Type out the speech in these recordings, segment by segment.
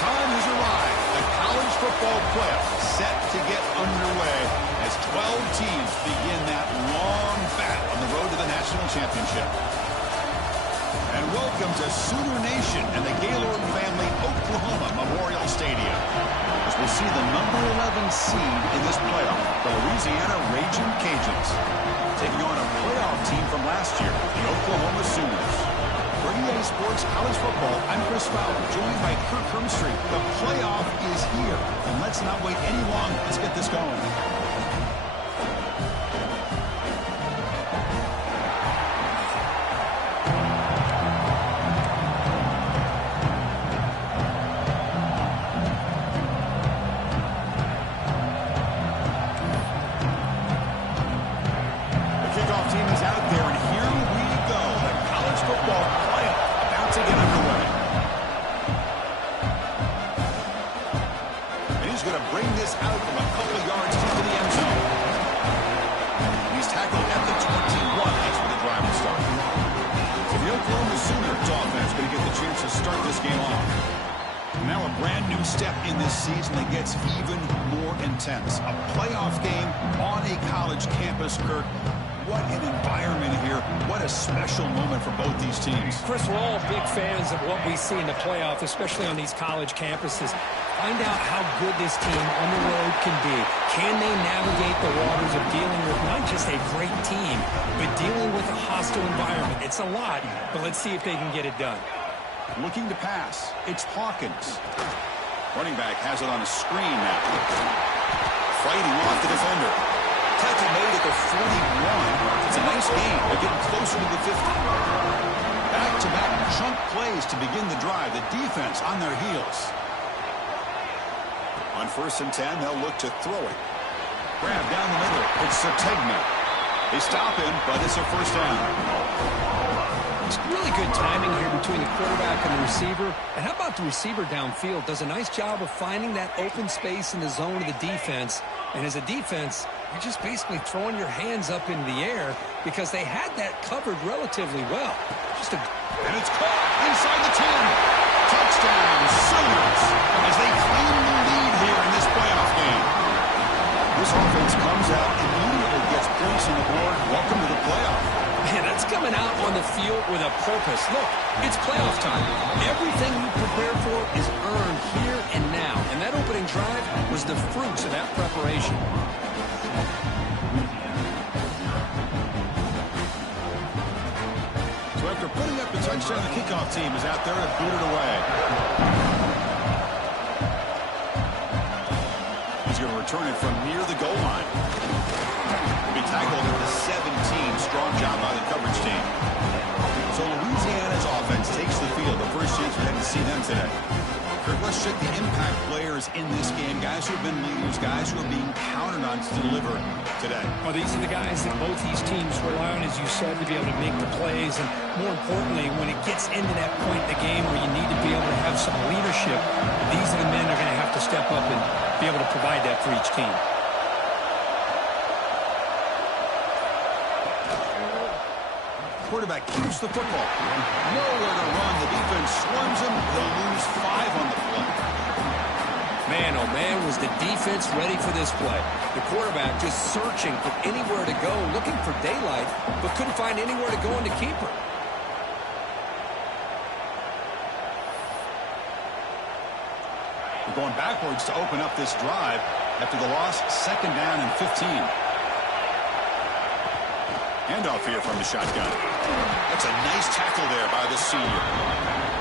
time has arrived. The college football playoff set to get underway as 12 teams begin that long battle on the road to the national championship. And welcome to Sooner Nation and the Gaylord Family Oklahoma Memorial Stadium, as we'll see the number 11 seed in this playoff, the Louisiana Raging Cajuns, taking on a playoff team from last year, the Oklahoma Sooners. For EA Sports College Football, I'm Chris Fowler, joined by Kirk Hermstreet. The playoff is here, and let's not wait any longer. Let's get this going. Season that gets even more intense. A playoff game on a college campus, Kirk. What an environment here. What a special moment for both these teams. Chris, we're all big fans of what we see in the playoff, especially on these college campuses. Find out how good this team on the road can be. Can they navigate the waters of dealing with not just a great team, but dealing with a hostile environment? It's a lot, but let's see if they can get it done. Looking to pass. It's Hawkins. Running back has it on a screen now. Fighting off the defender. Tackle made at the 41. It's a nice gain. They're getting closer to the 50. Back-to-back chunk plays to begin the drive. The defense on their heels. On 1st and 10, they'll look to throw it. Grab down the middle. It's Sategna. They stop him, but it's a first down. It's really good timing here between the quarterback and the receiver. And how about the receiver downfield? Does a nice job of finding that open space in the zone of the defense. And as a defense, you're just basically throwing your hands up into the air because they had that covered relatively well. And it's caught inside the 10. Touchdown, Sooners, as they claim the lead here in this playoff game. This offense comes out and immediately gets points on the board. Welcome to the playoff. Man, that's coming out on the field with a purpose. Look, it's playoff time. Everything you prepare for is earned here and now. And that opening drive was the fruits of that preparation. So after putting up the touchdown, the kickoff team is out there to boot it away. He's going to return it from near the goal line. Be tackled at the 17. Strong job by the coverage team. So Louisiana's offense takes the field. The first chance we had to see them today. Kirk, let's check the impact players in this game. Guys who have been leaders, guys who are being counted on to deliver today. Well, these are the guys that both these teams rely on, as you said, to be able to make the plays. And more importantly, when it gets into that point in the game where you need to be able to have some leadership, these are the men that are going to have to step up and be able to provide that for each team. Quarterback keeps the football. Nowhere to run. The defense swarms him. They'll lose 5 on the play. Man, oh man, was the defense ready for this play. The quarterback just searching for anywhere to go, looking for daylight, but couldn't find anywhere to go in the keeper. We're going backwards to open up this drive after the loss. 2nd down and 15. Handoff here from the shotgun. That's a nice tackle there by the senior.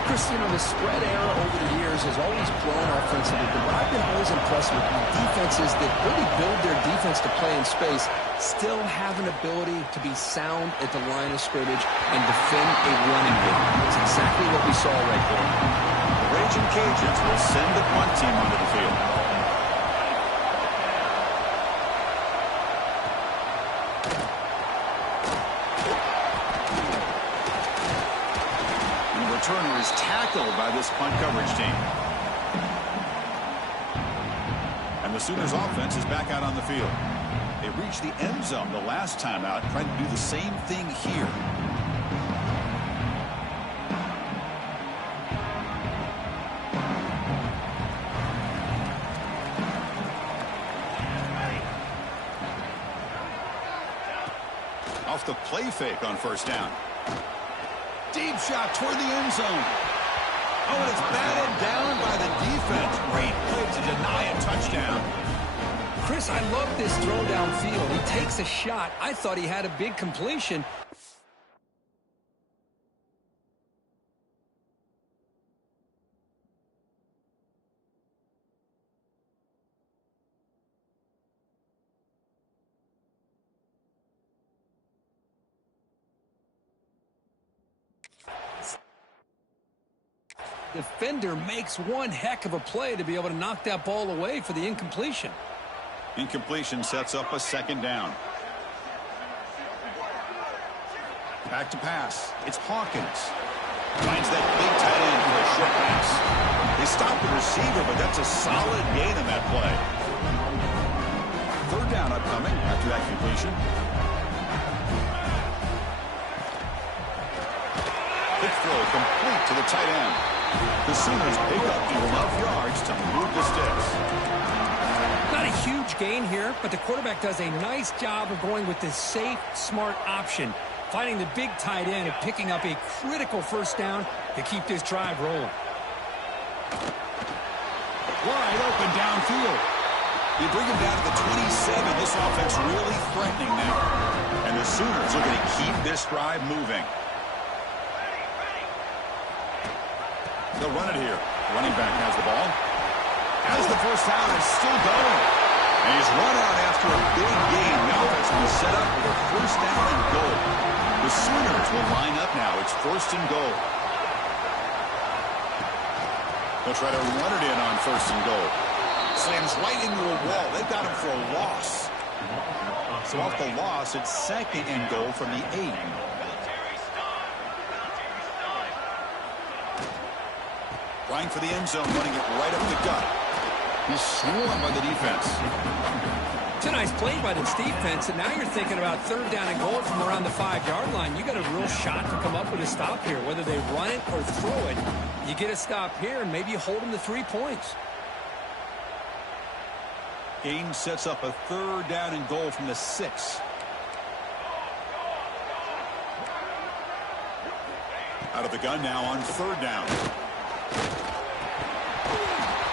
Chris, you know, the spread era over the years has always grown offensively, but I've been always impressed with defenses that really build their defense to play in space, still have an ability to be sound at the line of scrimmage and defend a running game. It's exactly what we saw right there. The Raging Cajuns will send the punt team onto the field. Returner is tackled by this punt coverage team. And the Sooners offense is back out on the field. They reached the end zone the last time out, trying to do the same thing here. off the play fake on first down. Deep shot toward the end zone. Oh, and it's batted down by the defense. Great play to deny a touchdown. Chris, I love this throw downfield. He takes a shot. I thought he had a big completion. Defender makes one heck of a play to be able to knock that ball away for the incompletion. Incompletion sets up a second down. Back to pass. It's Hawkins. Finds that big tight end for a short pass. They stop the receiver, but that's a solid gain in that play. Third down upcoming after that completion. Quick throw complete to the tight end. The Sooners pick up enough yards to move the sticks. Not a huge gain here, but the quarterback does a nice job of going with the safe, smart option, finding the big tight end and picking up a critical first down to keep this drive rolling. Wide open downfield. You bring him down to the 27. This offense really threatening now. And the Sooners are going to keep this drive moving. They'll run it here. Running back has the ball. Has the first down and still going. And he's run out after a big gain. The offense will be set up with a first down and goal. The Sooners will line up now. It's first and goal. They'll try to run it in on first and goal. Slams right into a wall. They've got him for a loss. So off the loss, it's second and goal from the 8. Trying for the end zone, running it right up the gut. He's swarmed by the defense. It's a nice play by this defense, and now you're thinking about third down and goal from around the 5-yard line. You got a real shot to come up with a stop here. Whether they run it or throw it, you get a stop here, and maybe you hold them to 3 points. Gain sets up a third down and goal from the 6. Out of the gun now on third down.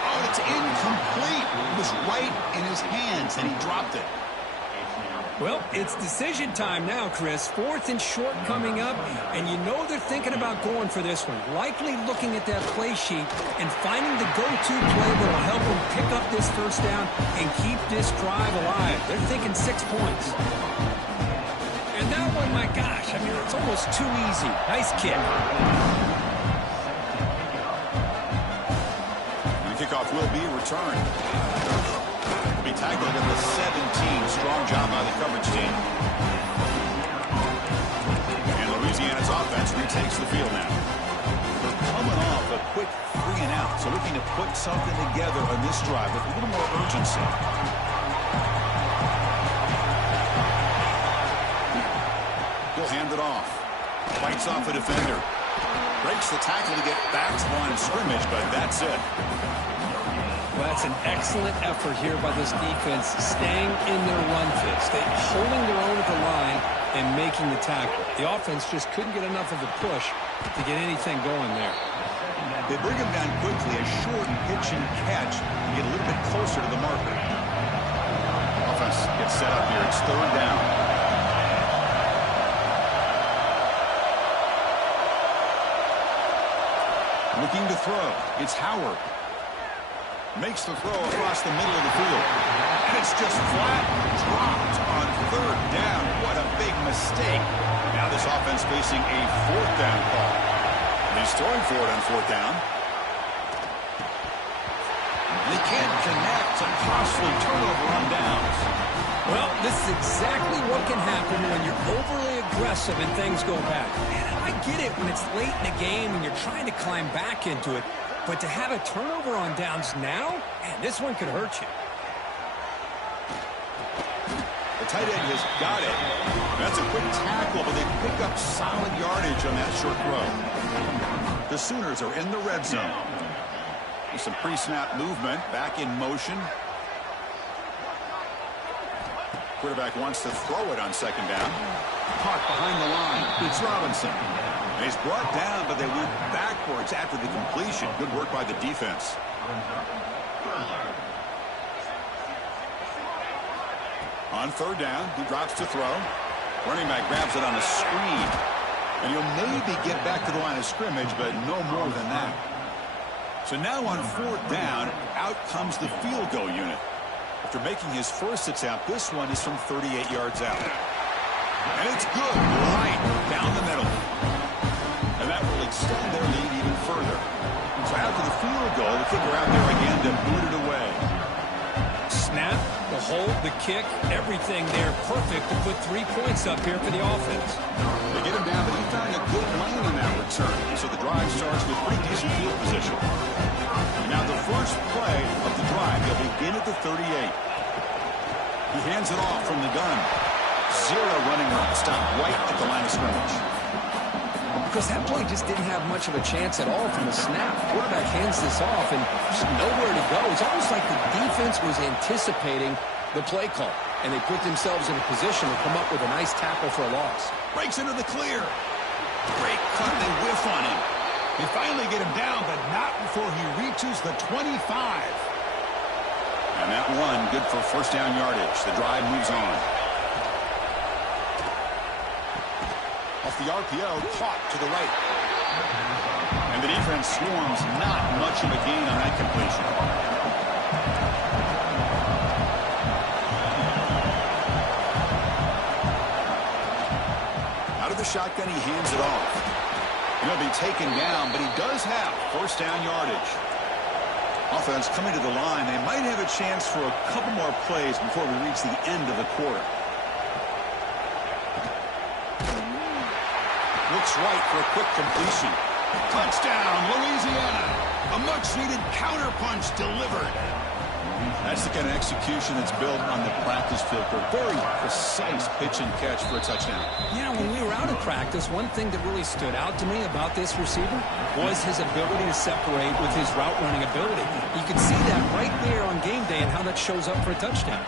Oh, it's incomplete. It was right in his hands, and he dropped it. Well, it's decision time now, Chris. 4th and short coming up, and you know they're thinking about going for this one. Likely looking at that play sheet and finding the go-to play that will help them pick up this first down and keep this drive alive. They're thinking 6 points. And that one, my gosh, I mean, it's almost too easy. Nice kick. Kickoff will be returned. Will be tackled at the 17. Strong job by the coverage team. And Louisiana's offense retakes the field now. They're coming off a quick 3 and out, so looking to put something together on this drive with a little more urgency. He'll hand it off. Fights off a defender. Breaks the tackle to get back to the line of scrimmage, but that's it. Well, that's an excellent effort here by this defense, staying in their run fix, holding their own at the line and making the tackle. The offense just couldn't get enough of a push to get anything going there. They bring him down quickly, a short pitch and catch to get a little bit closer to the marker. Offense gets set up here. It's third down. Looking to throw. It's Howard. Makes the throw across the middle of the field. And it's just flat dropped on third down. What a big mistake. Now this offense facing a fourth down call. And he's throwing for it on fourth down. They can't connect. A costly turnover on downs. Well, this is exactly what can happen when you're overly aggressive and things go bad. And I get it when it's late in the game and you're trying to climb back into it. But to have a turnover on downs now, man, this one could hurt you. The tight end has got it. That's a quick tackle, but they pick up solid yardage on that short throw. The Sooners are in the red zone. With some pre-snap movement, back in motion. Quarterback wants to throw it on second down. Caught behind the line. It's Robinson. And he's brought down, but they went backwards after the completion. Good work by the defense. On third down, he drops to throw. Running back grabs it on a screen. And he'll maybe get back to the line of scrimmage, but no more than that. So now on fourth down, out comes the field goal unit. After making his first attempt, this one is from 38 yards out. And it's good, right down the middle. And that will extend their lead even further. So after the field goal, the kicker out there again to boot it away. Snap, the hold, the kick, everything there perfect to put 3 points up here for the offense. They get him down, but he found a good lane on that return. So the drive starts with pretty decent field position. And now the first play of the drive, they'll begin at the 38. He hands it off from the gun. Zero running room. Stop right at the line of scrimmage. Because that play just didn't have much of a chance at all from the snap. Quarterback hands this off and just nowhere to go. It's almost like the defense was anticipating the play call, and they put themselves in a position to come up with a nice tackle for a loss. Breaks into the clear. Great cut. They whiff on him. They finally get him down, but not before he reaches the 25. And that one, good for first down yardage. The drive moves on. Off the RPO, caught to the right. And the defense swarms, not much of a gain on that completion. Out of the shotgun, he hands it off. He'll be taken down, but he does have first down yardage. Offense coming to the line. They might have a chance for a couple more plays before we reach the end of the quarter. Looks right for a quick completion. Touchdown, Louisiana. A much-needed counterpunch delivered. That's the kind of execution that's built on the practice field. A very precise pitch and catch for a touchdown. Yeah, when we were out of practice, one thing that really stood out to me about this receiver was his ability to separate with his route running ability. You can see that right there on game day and how that shows up for a touchdown.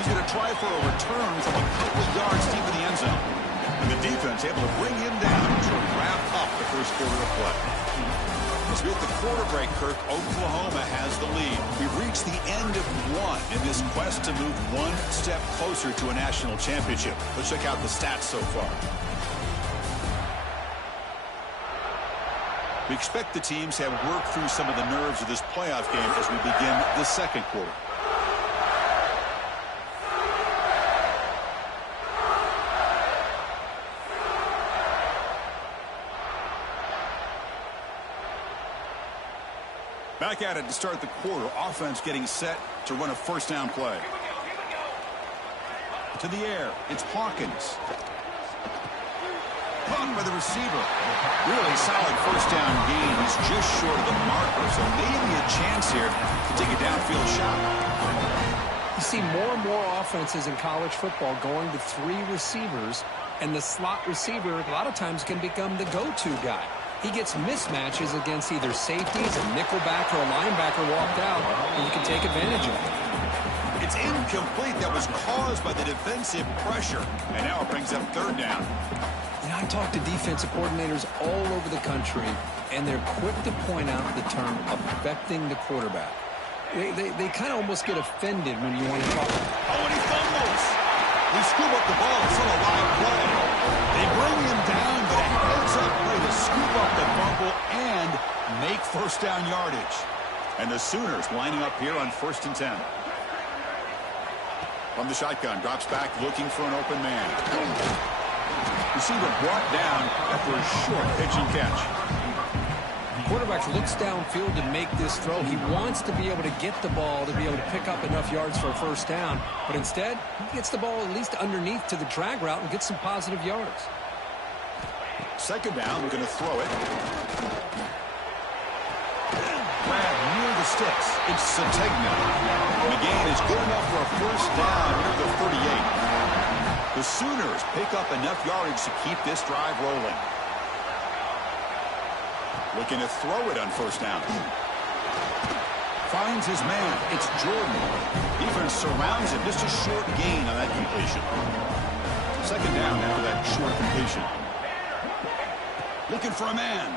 He's going to try for a return from a couple of yards deep in the end zone. And the defense able to bring him down to wrap up the first quarter of play. As we hit the quarter break, Kirk, Oklahoma has the lead. We've reached the end of one in this quest to move one step closer to a national championship. Let's check out the stats so far. We expect the teams to have worked through some of the nerves of this playoff game as we begin the second quarter. Back at it to start the quarter. Offense getting set to run a first down play. To the air. It's Hawkins. Caught by the receiver. Really solid first down gain. He's just short of the marker, so maybe a chance here to take a downfield shot. You see more and more offenses in college football going to 3 receivers, and the slot receiver a lot of times can become the go-to guy. He gets mismatches against either safeties, a nickelback, or a linebacker walked out, and you can take advantage of it. It's incomplete. That was caused by the defensive pressure. And now it brings up third down. You know, I talk to defensive coordinators all over the country, and they're quick to point out the term affecting the quarterback. They kind of almost get offended when you want to talk. Oh, and he fumbles. They scoop up the ball. It's on a live play. They bring him down, but a heads-up play to scoop up the fumble and make first down yardage. And the Sooners lining up here on 1st and 10. From the shotgun, drops back looking for an open man. Receiver brought down after a short pitch and catch. Quarterback looks downfield to make this throw. He wants to be able to get the ball to be able to pick up enough yards for a first down. But instead, he gets the ball at least underneath to the drag route and gets some positive yards. Second down, we're going to throw it. Grab near the sticks. It's Sategna. And the gain is good enough for a first down near the 38. The Sooners pick up enough yardage to keep this drive rolling. Looking to throw it on first down. Finds his man. It's Jordan. Defense surrounds him. Just a short gain on that completion. Second down after that short completion. Looking for a man.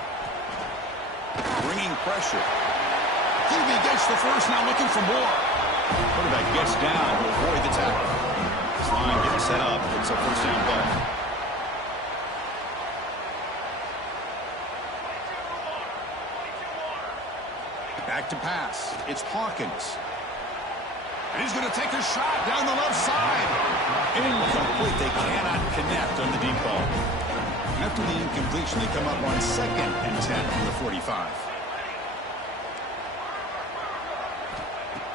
Bringing pressure. He gets the first, now looking for more. Quarterback gets down to avoid the tackle. This line gets set up. It's a first down play. Back to pass. It's Hawkins. And he's going to take a shot down the left side. Incomplete. They cannot connect on the deep ball. After the incompletion, they come up on 2nd and 10 from the 45.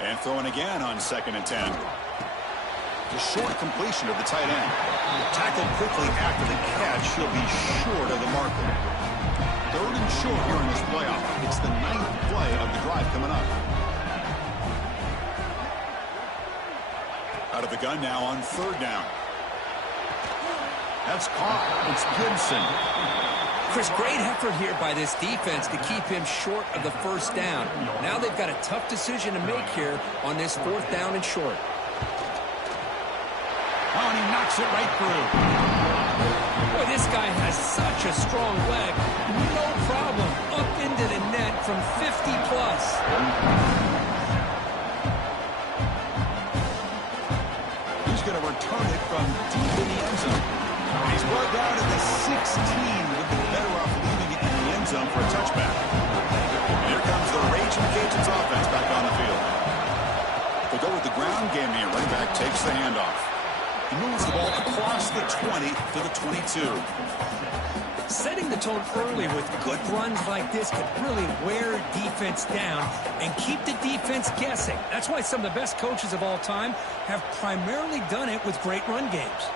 And throwing again on 2nd and 10. The short completion of the tight end. Tackled quickly after the catch. He'll be short of the marker. 3rd and short here in this playoff. It's the 9th play of the drive coming up. Out of the gun now on 3rd down. That's caught. It's Gibson. Chris, great effort here by this defense to keep him short of the first down. Now they've got a tough decision to make here on this 4th down and short. Oh, and he knocks it right through. Boy, this guy has such a strong leg. No problem. Up into the net from 50 plus. He's going to return it from deep in the end zone. And he's brought down to the 16. Would be better off leaving it in the end zone for a touchback. And here comes the Raging Cajuns offense back on the field. They'll go with the ground game here. Running back takes the handoff. He moves the ball across the 20 to the 22. Setting the tone early with good runs like this could really wear defense down and keep the defense guessing. That's why some of the best coaches of all time have primarily done it with great run games.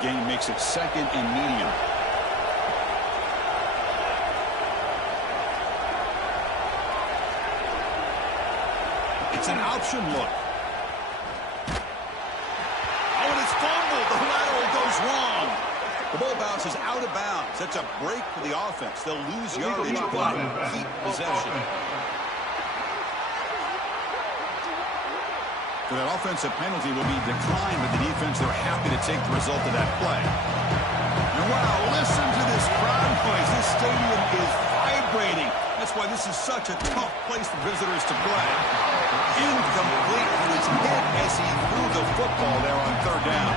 Again, makes it 2nd and medium. It's an option look. Oh, and it's fumbled. The lateral goes wrong. The ball bounces out of bounds. That's a break for the offense. They'll lose yardage, but keep possession. For that offensive penalty will be declined, but the defense, they're happy to take the result of that play. And wow, listen to this crowd noise. This stadium is vibrating. That's why this is such a tough place for visitors to play. Incomplete. He was hit as he threw the football there on 3rd down.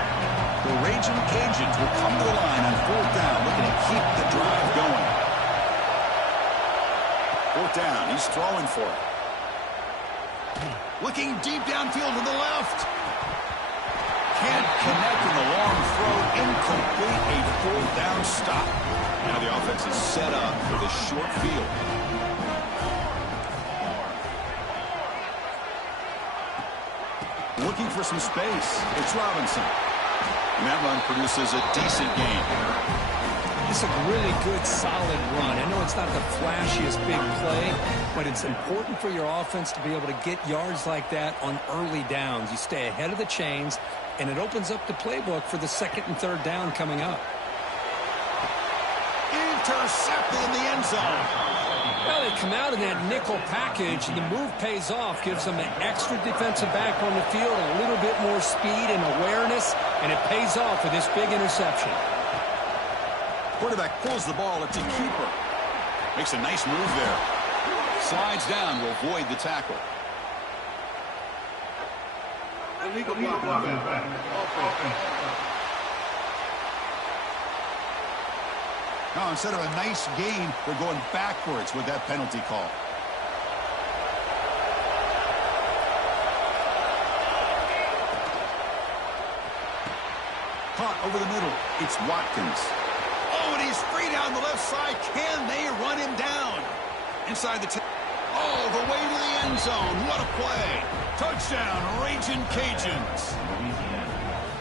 The Raging Cajuns will come to the line on 4th down, looking to keep the drive going. 4th down. He's throwing for it. Looking deep downfield to the left. Can't connect in the long throw. Incomplete. A 4th down stop. Now the offense is set up for the short field. Looking for some space. It's Robinson. And that run produces a decent gain. It's a really good, solid run. I know it's not the flashiest big play, but it's important for your offense to be able to get yards like that on early downs. You stay ahead of the chains, and it opens up the playbook for the 2nd and 3rd down coming up. Intercepted in the end zone. Well, they come out in that nickel package, and the move pays off, gives them an extra defensive back on the field, a little bit more speed and awareness, and it pays off with this big interception. Quarterback pulls the ball. It's a keeper. Makes a nice move there. Slides down to avoid the tackle. Illegal block. Now, instead of a nice gain, we're going backwards with that penalty call. Caught over the middle. It's Watkins. Oh, and he's free down the left side. Can they run him down? Inside the 10. Oh, the way to the end zone. What a play. Touchdown, Raging Cajuns.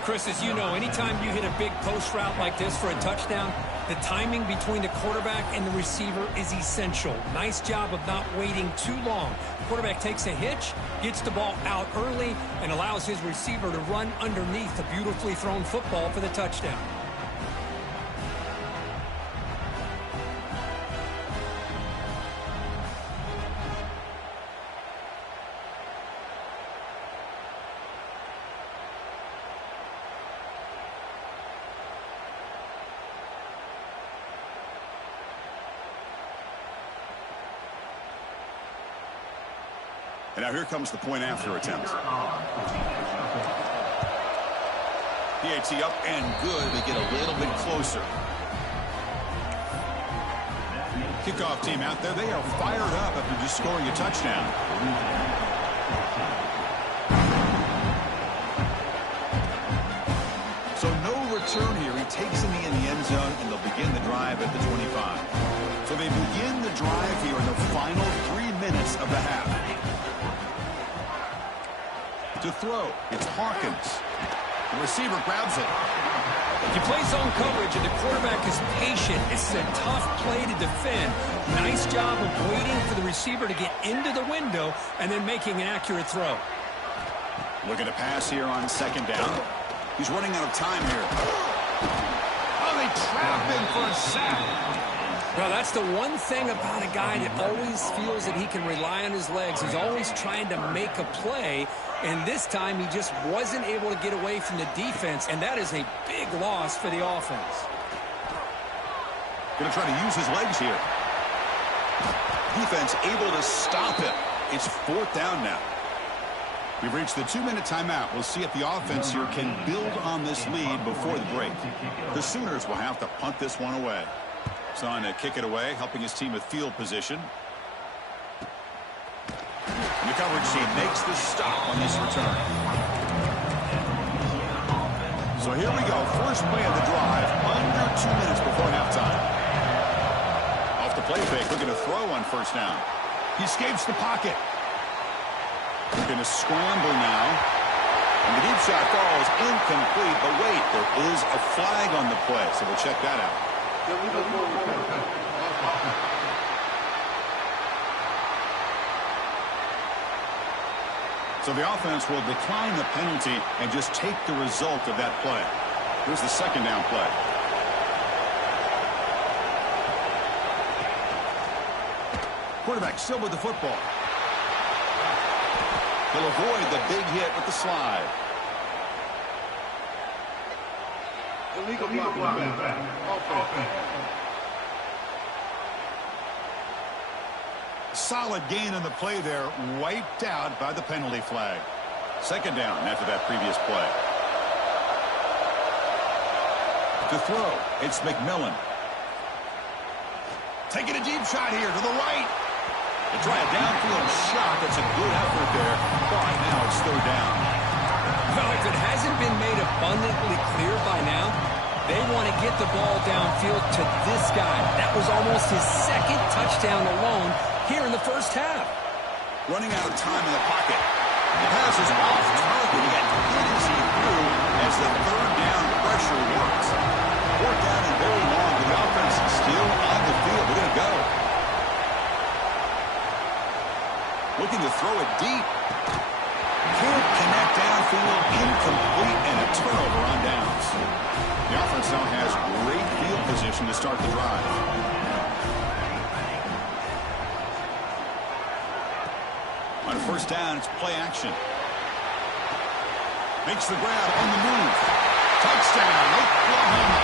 Chris, as you know, anytime you hit a big post route like this for a touchdown, the timing between the quarterback and the receiver is essential. Nice job of not waiting too long. Quarterback takes a hitch, gets the ball out early, and allows his receiver to run underneath the beautifully thrown football for the touchdown. And now here comes the point after attempt. PAT up and good. They get a little bit closer. Kickoff team out there. They are fired up after just scoring a touchdown. So no return here. He takes him in the end zone, and they'll begin the drive at the 25. So they begin the drive here in the final 3 minutes of the half. To throw, it's Hawkins. The receiver grabs it. He plays zone coverage, and the quarterback is patient. This is a tough play to defend. Nice job of waiting for the receiver to get into the window and then making an accurate throw. Looking to pass here on second down. He's running out of time here. Oh, they trap him for a sack. Well, that's the one thing about a guy that always feels that he can rely on his legs. He's always trying to make a play, and this time he just wasn't able to get away from the defense, and that is a big loss for the offense. Going to try to use his legs here. Defense able to stop him. It's fourth down now. We've reached the 2-minute timeout. We'll see if the offense here can build on this lead before the break. The Sooners will have to punt this one away. Son to kick it away, helping his team with field position. And the coverage team makes the stop on this return. So here we go. First play of the drive, under 2 minutes before halftime. Off the play fake, looking to throw on first down. He escapes the pocket. Looking to scramble now. And the deep shot falls incomplete. But wait, there is a flag on the play, so we'll check that out. So the offense will decline the penalty and just take the result of that play. Here's the second down play. Quarterback still with the football. He'll avoid the big hit with the slide. Illegal block. Solid gain on the play there, wiped out by the penalty flag. Second down after that previous play. To throw, it's McMillan. Taking a deep shot here to the right. They try a downfield shot. That's a good effort there, but now it's third down. Well, if it hasn't been made abundantly clear by now, they want to get the ball downfield to this guy. That was almost his second touchdown alone here in the first half. Running out of time in the pocket. The pass is off target. He got hit as he threw as the third down pressure works. Fourth down and very long. The offense is still on the field. They're going to go. Looking to throw it deep. Can't connect downfield. Incomplete and a turnover on downs. The offense now has great field position to start the drive. On first down, it's play action. Makes the grab on the move. Touchdown, Oklahoma.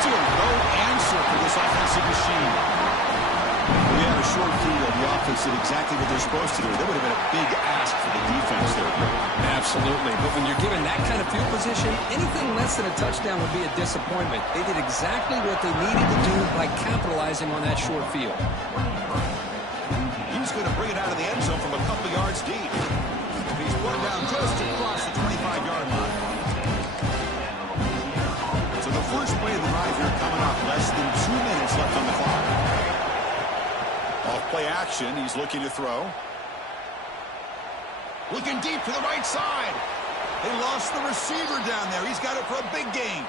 Still no answer for this offensive machine. We had a short field. The offense did exactly what they're supposed to do. That would have been a big ask for the defense there. Absolutely. But when you're given that kind of field position, anything less than a touchdown would be a disappointment. They did exactly what they needed to do by capitalizing on that short field. He's going to bring it out of the end zone from a couple yards deep. He's brought down just across the 25-yard line. So the first play of the drive here coming up. Less than 2 minutes left on the clock. Off play action. He's looking to throw. Looking deep to the right side. They lost the receiver down there. He's got it for a big gain.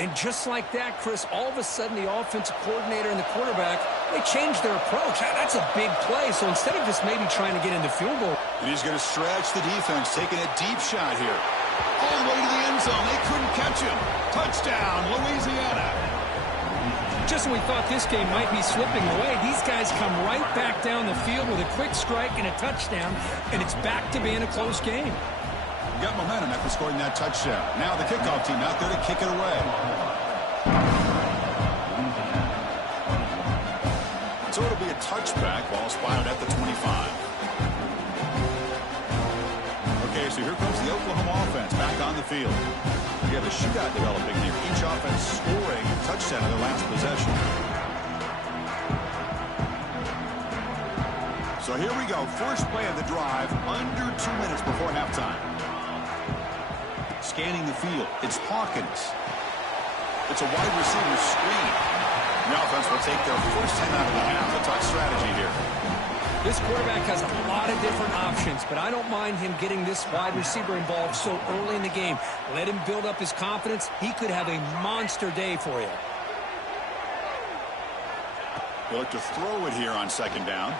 And just like that, Chris, all of a sudden the offensive coordinator and the quarterback, they changed their approach. That's a big play. So instead of just maybe trying to get into field goal. And he's going to stretch the defense, taking a deep shot here. All the way to the end zone. They couldn't catch him. Touchdown, Louisiana. Just when we thought this game might be slipping away, these guys come right back down the field with a quick strike and a touchdown, and it's back to being a close game. Got momentum after scoring that touchdown. Now the kickoff team out there to kick it away. So it'll be a touchback. Ball spotted at the 25. So here comes the Oklahoma offense back on the field. We have a shootout developing here. Each offense scoring a touchdown in their last possession. So here we go. First play of the drive, under 2 minutes before halftime. Scanning the field, it's Hawkins. It's a wide receiver screen. The offense will take their first 10 out of the half. The touch strategy here. This quarterback has a lot of different options, but I don't mind him getting this wide receiver involved so early in the game. Let him build up his confidence. He could have a monster day for you. They look to throw it here on second down.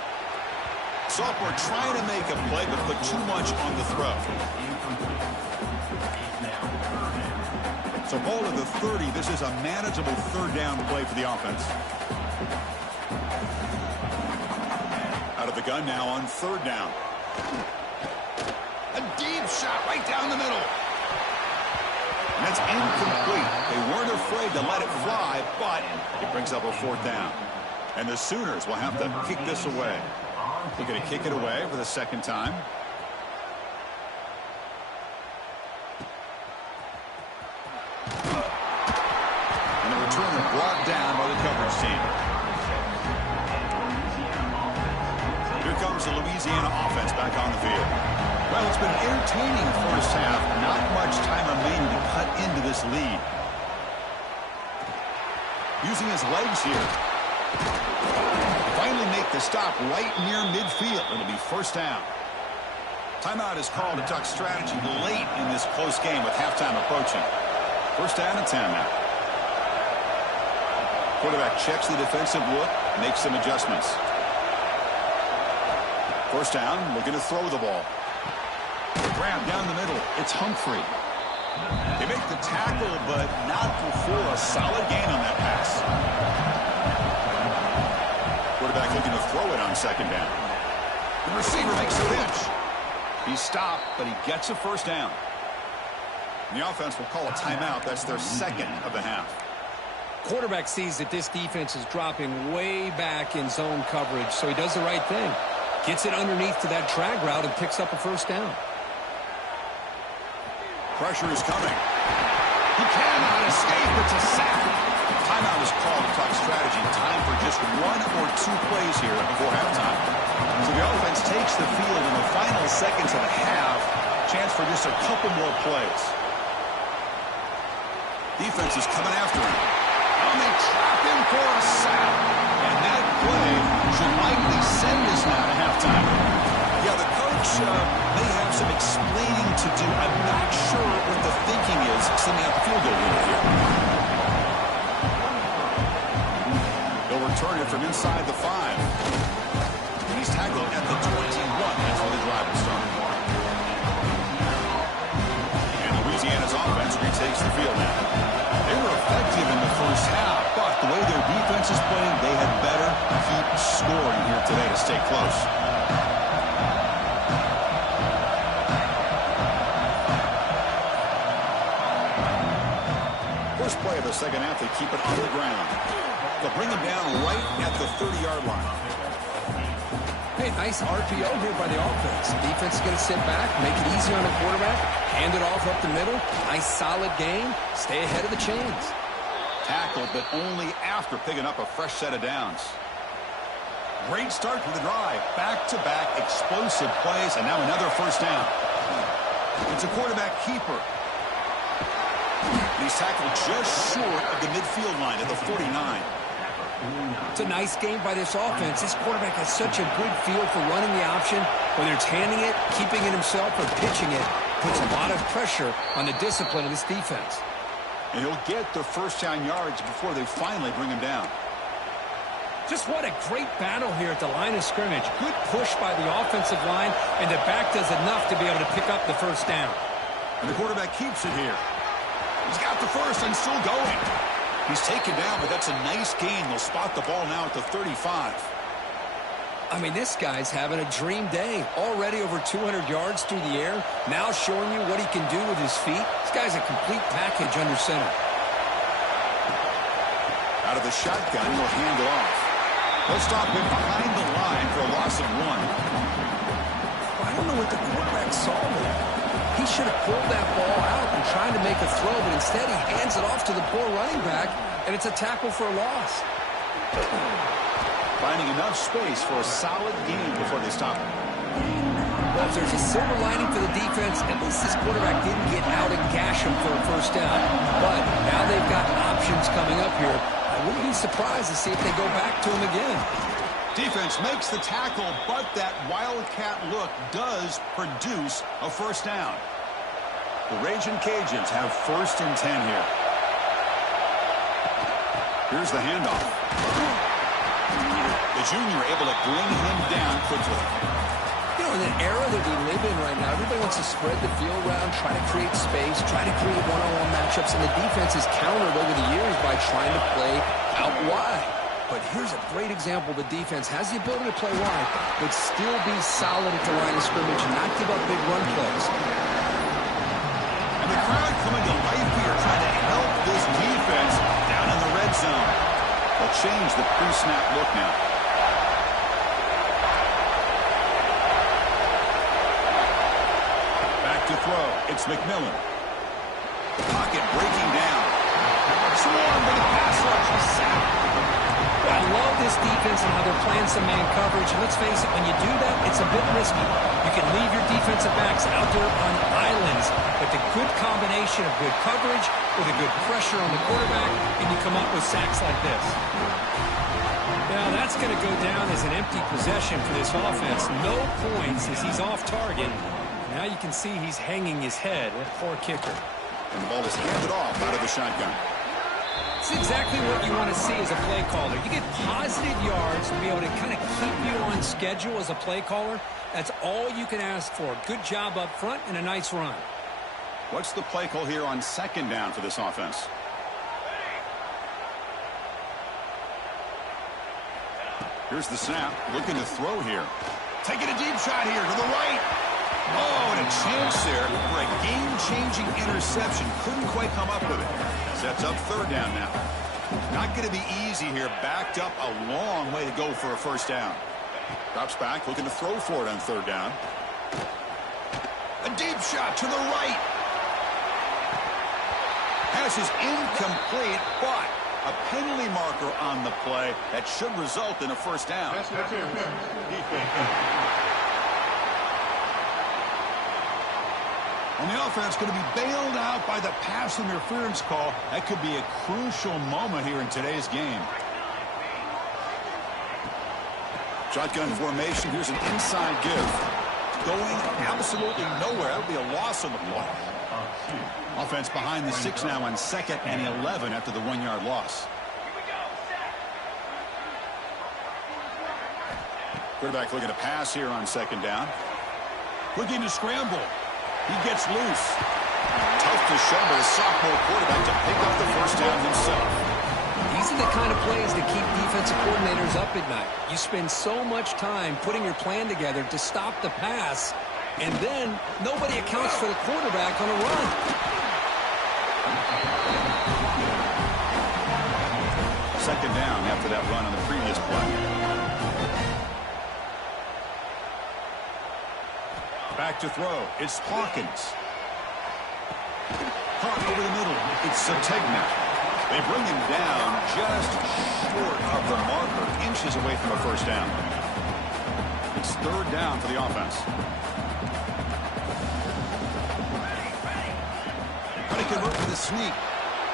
Sophomore trying to make a play, but put too much on the throw. So ball to the 30. This is a manageable third down play for the offense. Out of the gun now on third down. A deep shot right down the middle. And that's incomplete. They weren't afraid to let it fly, but it brings up a fourth down. And the Sooners will have to kick this away. They're going to kick it away for the second time. And the returner brought down by the coverage team. Here comes the Louisiana offense back on the field. Well, it's been an entertaining first half. Not much time remaining to cut into this lead. Using his legs here. Finally make the stop right near midfield. It'll be first down. Timeout is called to talk strategy late in this close game with halftime approaching. First down and 10 now. Quarterback checks the defensive look, makes some adjustments. First down, looking to throw the ball. Grab down the middle. It's Humphrey. They make the tackle, but not before a solid gain on that pass. Quarterback looking to throw it on second down. The receiver makes the pitch. He's stopped, but he gets a first down. And the offense will call a timeout. That's their second of the half. Quarterback sees that this defense is dropping way back in zone coverage, so he does the right thing. Gets it underneath to that drag route and picks up a first down. Pressure is coming. He cannot escape. It's a sack. Timeout is called to talk strategy. Time for just one or two plays here before halftime. So the offense takes the field in the final seconds of the half. Chance for just a couple more plays. Defense is coming after him. And they trap him for a sack. And that play should likely send us now to halftime. Yeah, the coach may have some explaining to do. I'm not sure what the thinking is sending out the field goal unit here. They'll return it from inside the 5. And he's tackled at the 21. That's where the drive will start. And Louisiana's offense retakes the field now. They were effective in the first half, but the way their defense is playing, they had better keep scoring here today to stay close. First play of the second half, they keep it on the ground. They'll bring them down right at the 30-yard line. Hey, nice RPO here by the offense. Defense is going to sit back, make it easy on the quarterback, hand it off up the middle. Nice solid game. Stay ahead of the chains. Tackled, but only after picking up a fresh set of downs. Great start for the drive. Back-to-back explosive plays, and now another first down. It's a quarterback keeper. He's tackled just short of the midfield line at the 49. It's a nice game by this offense. This quarterback has such a good feel for running the option. Whether it's handing it, keeping it himself, or pitching it, puts a lot of pressure on the discipline of this defense. And he'll get the first down yards before they finally bring him down. Just what a great battle here at the line of scrimmage. Good push by the offensive line, and the back does enough to be able to pick up the first down. And the quarterback keeps it here. He's got the first and still going. He's taken down, but that's a nice gain. They'll spot the ball now at the 35. I mean, this guy's having a dream day. Already over 200 yards through the air. Now showing you what he can do with his feet. This guy's a complete package under center. Out of the shotgun, he'll hand it off. They'll stop him behind the line for a loss of 1. I don't know what the quarterback saw there. He He should have pulled that ball out and tried to make a throw, but instead he hands it off to the poor running back, and it's a tackle for a loss. Finding enough space for a solid gain before they stop him. Well, if there's a silver lining for the defense, at least this quarterback didn't get out and gash him for a first down. But now they've got options coming up here. I wouldn't be surprised to see if they go back to him again. Defense makes the tackle, but that Wildcat look does produce a first down. The Ragin' Cajuns have 1st and 10 here. Here's the handoff. The junior able to bring him down quickly. You know, in an era that we live in right now, everybody wants to spread the field around, try to create space, try to create one-on-one matchups, and the defense has countered over the years by trying to play out wide. But here's a great example. The defense has the ability to play wide, but still be solid at the line of scrimmage and not give up big run plays. And the crowd coming to life here, trying to help this defense down in the red zone. They'll change the pre-snap look now. Back to throw. It's McMillan. Pocket breaking down. Swarm with a pass rush. Sack. I love this defense and how they're playing some man coverage. And let's face it, when you do that, it's a bit risky. You can leave your defensive backs out there on islands, but the good combination of good coverage with a good pressure on the quarterback, and you come up with sacks like this. Now, that's going to go down as an empty possession for this offense. No points as he's off target. Now you can see he's hanging his head. What a poor kicker. And the ball is handed off out of the shotgun. It's exactly what you want to see as a play caller. You get positive yards to be able to kind of keep you on schedule as a play caller. That's all you can ask for. Good job up front and a nice run. What's the play call here on 2nd down for this offense? Here's the snap. Looking to throw here. Taking a deep shot here to the right. Oh, and a chance there for a game-changing interception. Couldn't quite come up with it. Sets up 3rd down now. Not going to be easy here. Backed up a long way to go for a first down. Drops back, looking to throw for it on 3rd down. A deep shot to the right. Pass is incomplete, but a penalty marker on the play that should result in a first down. And the offense going to be bailed out by the pass interference call. That could be a crucial moment here in today's game. Shotgun formation. Here's an inside give. Going absolutely nowhere. That would be a loss on the play. Offense behind the 6 now on 2nd and 11 after the 1-yard loss. Quarterback looking to pass here on 2nd down. Looking to scramble. He gets loose. Tough to show by the sophomore quarterback to pick up the first down himself. These are the kind of plays that keep defensive coordinators up at night. You spend so much time putting your plan together to stop the pass, and then nobody accounts for the quarterback on a run. Second down after that run on the previous play. Back to throw. It's Hawkins. Caught over the middle. It's Sategna. They bring him down just short of the marker, inches away from a first down. It's 3rd down for the offense. Trying to convert with a sneak.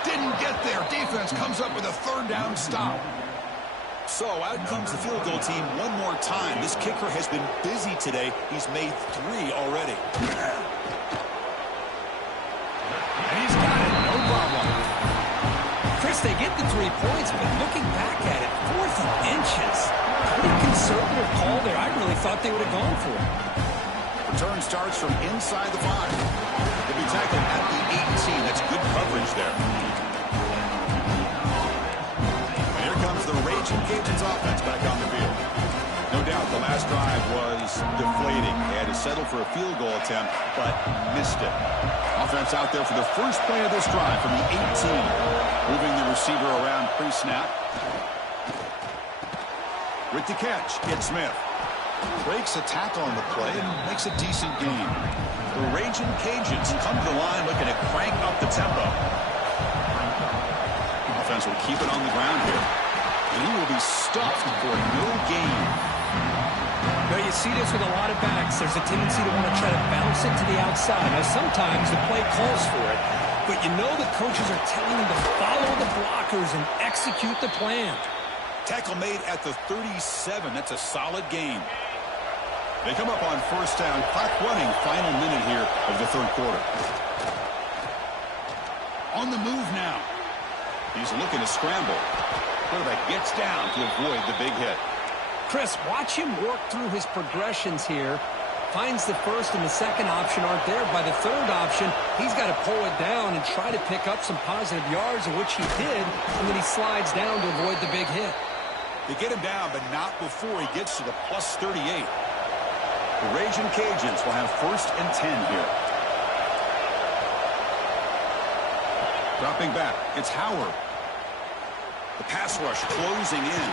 Didn't get there. Defense comes up with a 3rd down stop. So out comes the field goal team one more time. This kicker has been busy today. He's made 3 already. And he's got it. No problem. Chris, they get the 3 points, but looking back at it, 4th and inches. Pretty conservative call there. I really thought they would have gone for it. Return starts from inside the 5. He'll be tackled at the 18. That's good coverage there. The Ragin' Cajuns offense back on the field. No doubt the last drive was deflating. They had to settle for a field goal attempt, but missed it. Offense out there for the first play of this drive from the 18. Moving the receiver around pre-snap. With the catch, it's Smith. Breaks a tackle on the play and makes a decent gain. The Raging Cajuns come to the line looking to crank up the tempo. Offense will keep it on the ground here. And he will be stuffed for no gain. Now you see this with a lot of backs. There's a tendency to want to try to bounce it to the outside. Now sometimes the play calls for it, but you know the coaches are telling them to follow the blockers and execute the plan. Tackle made at the 37. That's a solid gain. They come up on first down. Clock running. Final minute here of the third quarter. On the move now. He's looking to scramble. Quarterback gets down to avoid the big hit. Chris, watch him work through his progressions here. Finds the first and the second option aren't there. By the third option, he's got to pull it down and try to pick up some positive yards, of which he did, and then he slides down to avoid the big hit. They get him down, but not before he gets to the plus 38. The Raging Cajuns will have first and 10 here. Dropping back, it's Howard. The pass rush closing in.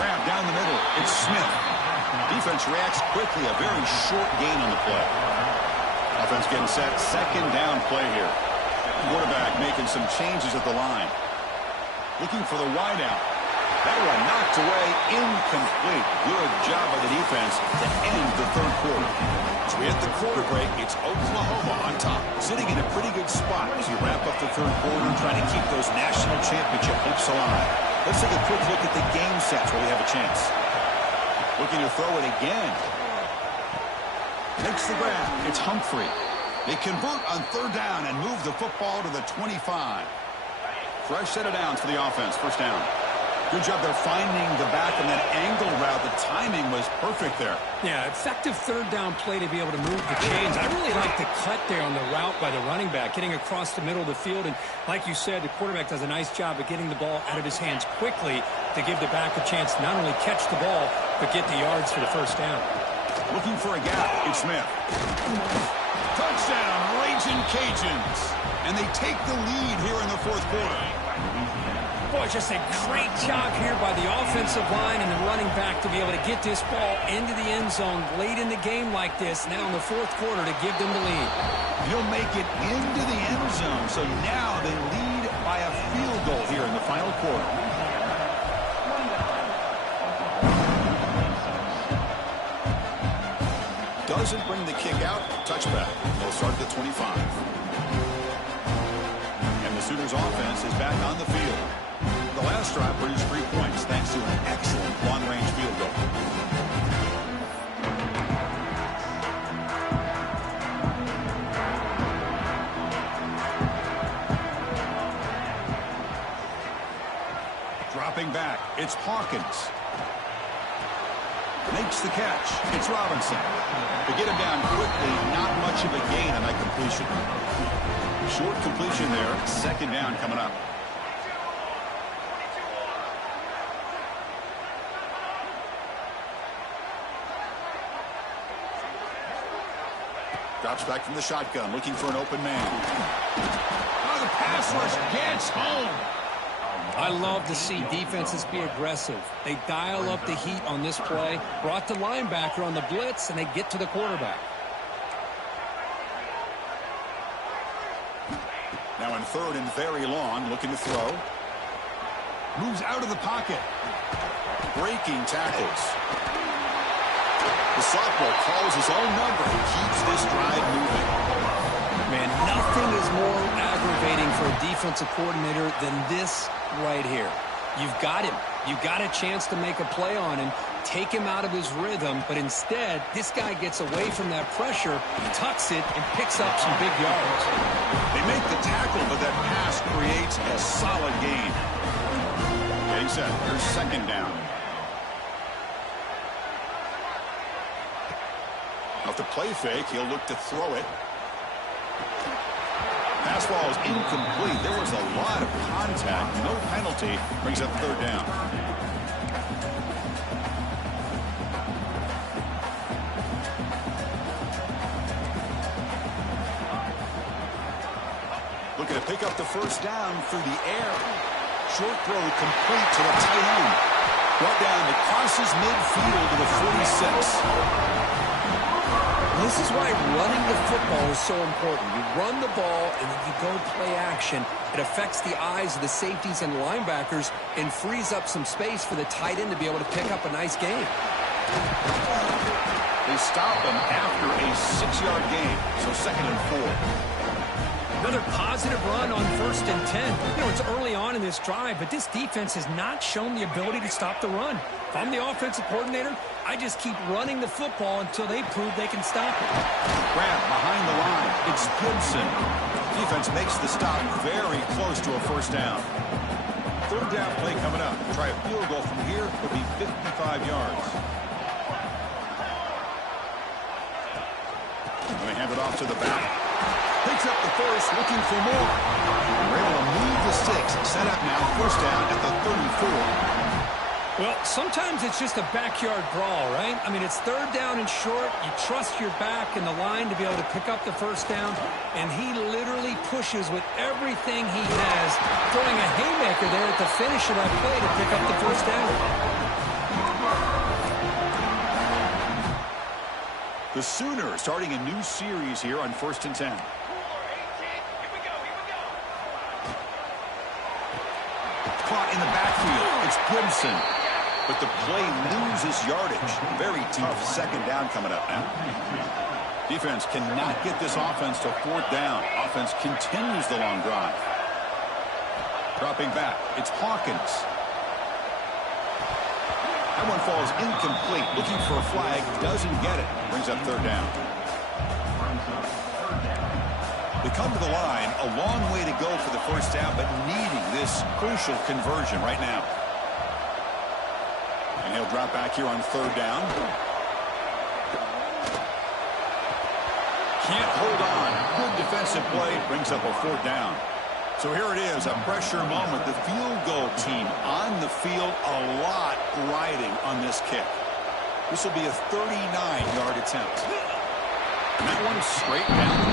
Grab down the middle, it's Smith. Defense reacts quickly, a very short gain on the play. Offense getting set, second down play here. Quarterback making some changes at the line. Looking for the wideout. That one knocked away, incomplete. Good job by the defense to end the third quarter. As we hit the quarter break, it's Oklahoma on top, sitting in a pretty good spot as you wrap up the third quarter, trying to keep those national championship hopes alive. Let's take a quick look at the game sets where we have a chance. Looking to throw it again. Makes the grab. It's Humphrey. They convert on third down and move the football to the 25. Fresh set of downs for the offense. First down. Good job there finding the back on that angle route. The timing was perfect there. Yeah, effective third down play to be able to move the chains. I really like the cut there on the route by the running back, getting across the middle of the field. And like you said, the quarterback does a nice job of getting the ball out of his hands quickly to give the back a chance to not only catch the ball, but get the yards for the first down. Looking for a gap. It's Smith. Touchdown, Raging Cajuns. And they take the lead here in the fourth quarter. Boy, just a great job here by the offensive line and the running back to be able to get this ball into the end zone late in the game like this, now in the fourth quarter, to give them the lead. He'll make it into the end zone, so now they lead by a field goal here in the final quarter. Doesn't bring the kick out. Touchback. They'll start at the 25. And the Sooners offense is back on the field. The last drive produced 3 points thanks to an excellent long-range field goal. Dropping back, it's Hawkins. Makes the catch. It's Robinson. They get him down quickly. Not much of a gain on that completion. Short completion there. Second down coming up. Drops back from the shotgun, looking for an open man. Oh, the pass rush gets home. I love to see defenses be aggressive. They dial up the heat on this play, brought the linebacker on the blitz, and they get to the quarterback. Now in third and very long, looking to throw. Moves out of the pocket. Breaking tackles. The sophomore calls his own number. He keeps this drive moving. Man, nothing is more aggravating for a defensive coordinator than this right here. You've got him. You've got a chance to make a play on him, take him out of his rhythm, but instead, this guy gets away from that pressure, tucks it, and picks up some big yards. They make the tackle, but that pass creates a solid gain. Getting set. Here's second down. Off the play fake, he'll look to throw it. Pass ball is incomplete. There was a lot of contact. No penalty. Brings up third down. Looking to pick up the first down through the air. Short throw complete to the tight end. Brought down crosses midfield to the 46. This is why running the football is so important. You run the ball, and then you go play action. It affects the eyes of the safeties and linebackers and frees up some space for the tight end to be able to pick up a nice gain. They stop him after a 6-yard gain, so 2nd and 4. Another positive run on 1st and 10. You know, it's early on in this drive, but this defense has not shown the ability to stop the run. If I'm the offensive coordinator, I just keep running the football until they prove they can stop it. Grab behind the line. It's Gibson. Defense makes the stop very close to a 1st down. 3rd down play coming up. Try a field goal from here. Could be 55 yards. Going to hand it off to the back. Picks up the first, looking for more. We're able to move the sticks. Set up now, 1st down at the 34. Well, sometimes it's just a backyard brawl, right? I mean, it's 3rd down and short. You trust your back and the line to be able to pick up the 1st down, and he literally pushes with everything he has, throwing a haymaker there at the finish of that play to pick up the 1st down. The Sooners starting a new series here on 1st and 10. Caught in the backfield. It's Gibson. But the play loses yardage. Very tough 2nd down coming up now. Defense cannot get this offense to 4th down. Offense continues the long drive. Dropping back. It's Hawkins. That one falls incomplete. Looking for a flag. Doesn't get it. Brings up 3rd down. They come to the line. A long way to go for the 1st down, but needing this crucial conversion right now. And he'll drop back here on 3rd down. Can't hold on. Good defensive play. Brings up a 4th down. So here it is, a pressure moment. The field goal team on the field, a lot riding on this kick. This will be a 39-yard attempt. And that one is straight down.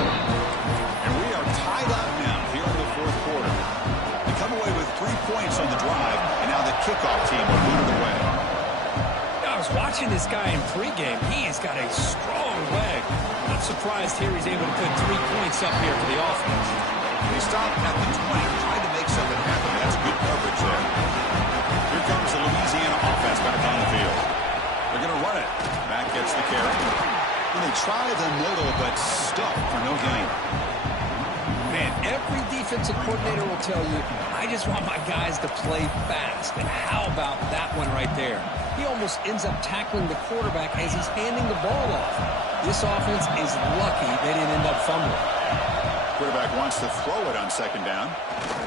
And we are tied up now here in the 4th quarter. They come away with 3 points on the drive, and now the kickoff team will lead it away. I was watching this guy in pregame. He has got a strong leg. Not surprised here he's able to put 3 points up here for the offense. They stopped at the 20, trying to make something happen. That's good coverage there. Here comes the Louisiana offense back on the field. They're going to run it. Back gets the carry. And they try the middle, but stuck for no gain. Man, every defensive coordinator will tell you, I just want my guys to play fast. And how about that one right there? He almost ends up tackling the quarterback as he's handing the ball off. This offense is lucky they didn't end up fumbling. Quarterback wants to throw it on 2nd down.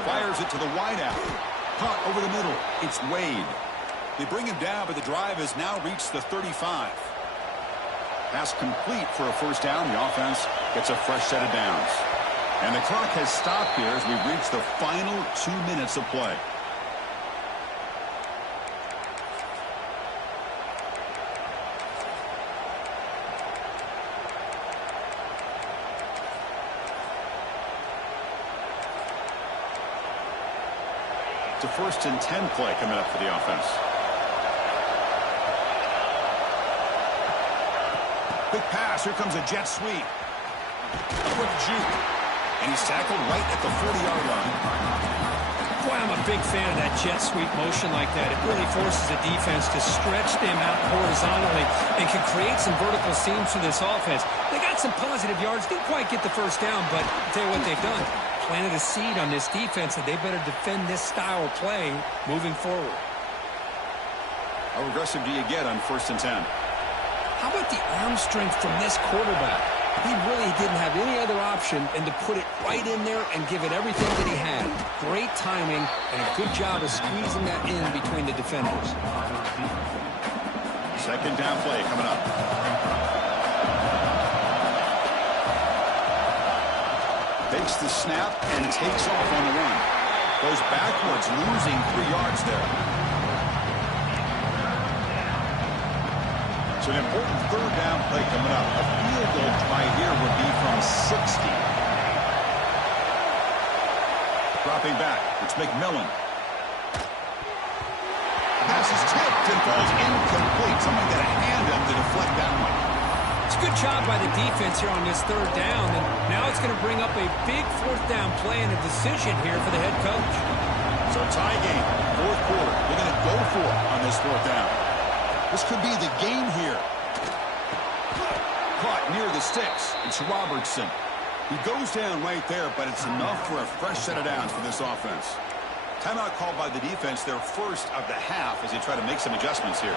Fires it to the wideout. Caught over the middle. It's Wade. They bring him down, but the drive has now reached the 35. Pass complete for a 1st down. The offense gets a fresh set of downs. And the clock has stopped here as we reach the final 2 minutes of play. It's a 1st and 10 play coming up for the offense. Quick pass. Here comes a jet sweep. A quick juke. And he's tackled right at the 40-yard line. Boy, I'm a big fan of that jet sweep motion like that. It really forces the defense to stretch them out horizontally and can create some vertical seams for this offense. They got some positive yards. Didn't quite get the 1st down, but I'll tell you what they've done. Planted a seed on this defense that they better defend this style of play moving forward. How aggressive do you get on 1st and 10? How about the arm strength from this quarterback? He really didn't have any other option than to put it right in there and give it everything that he had. Great timing and a good job of squeezing that in between the defenders. 2nd down play coming up. Takes the snap and takes off on the run. Goes backwards, losing 3 yards there. So an important 3rd down play coming up. A field goal try here would be from 60. Dropping back, it's McMillan. Pass is tipped. attempt and falls incomplete. Someone got a hand up to deflect that one. It's a good job by the defense here on this third down, and now it's going to bring up a big fourth down play and a decision here for the head coach. So tie game, fourth quarter. They're going to go for it on this fourth down. This could be the game here. Caught near the sticks. It's Robertson. He goes down right there, but it's enough for a fresh set of downs for this offense. Timeout called by the defense, their first of the half, as they try to make some adjustments here.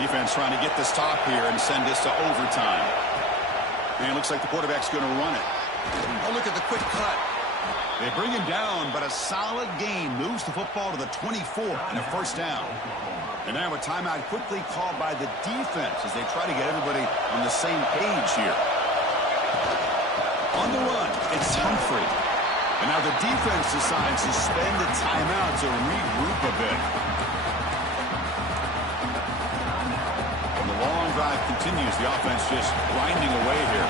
Defense trying to get the stop here and send this to overtime. And it looks like the quarterback's going to run it. Oh, look at the quick cut. They bring him down, but a solid gain moves the football to the 24 and a first down. And now a timeout quickly called by the defense as they try to get everybody on the same page here. On the run, it's Humphrey. And now the defense decides to spend a timeout to regroup a bit. And the long drive continues. The offense just grinding away here.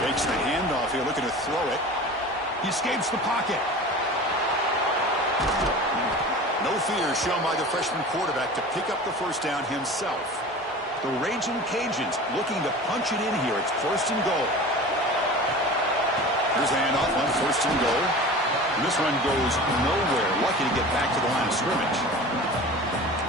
Takes the handoff here, looking to throw it. He escapes the pocket. No fear shown by the freshman quarterback to pick up the first down himself. The Raging Cajuns looking to punch it in here. It's first and goal. Here's the handoff on first and goal. And this run goes nowhere. Lucky to get back to the line of scrimmage.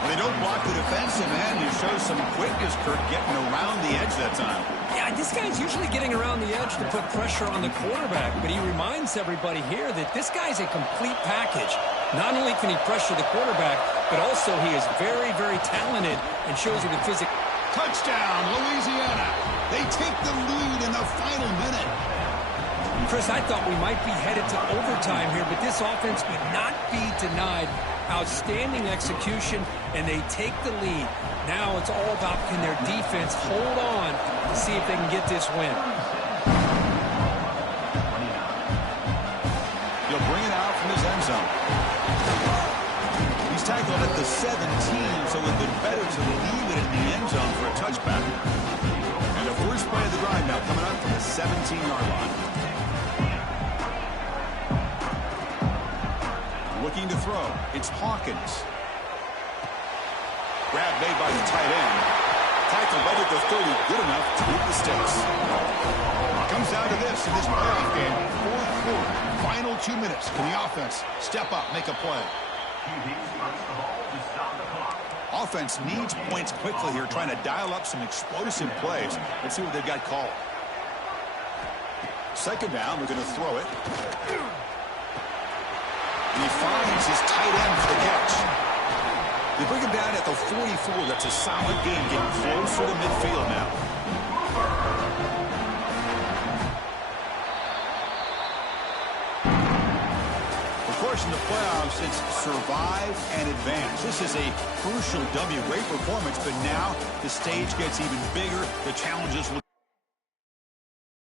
When they don't block the defensive end, you show some quickness, Kirk, getting around the edge that time. Yeah, this guy's usually getting around the edge to put pressure on the quarterback, but he reminds everybody here that this guy's a complete package. Not only can he pressure the quarterback, but also he is very, very talented and shows you the physical. Touchdown, Louisiana. They take the lead in the final minute. Chris, I thought we might be headed to overtime here, but this offense would not be denied. Outstanding execution, and they take the lead. Now it's all about can their defense hold on to see if they can get this win. He'll bring it out from his end zone. He's tackled at the 17, so it would have been better to leave it in the end zone for a touchback. And the first play of the drive now coming up from the 17-yard line. Looking to throw. It's Hawkins. Grab made by the tight end. Tackle right at the 30. Good enough to beat the sticks. Comes down to this in this playoff game. Fourth quarter. Final 2 minutes. Can the offense step up, make a play? Offense needs points quickly here, trying to dial up some explosive plays. Let's see what they've got called. Second down. We're going to throw it. And he finds his tight end for the catch. They bring him down at the 44. That's a solid game, getting closer to midfield now. Of course, in the playoffs, it's survive and advance. This is a crucial W. Great performance, but now the stage gets even bigger. The challenges will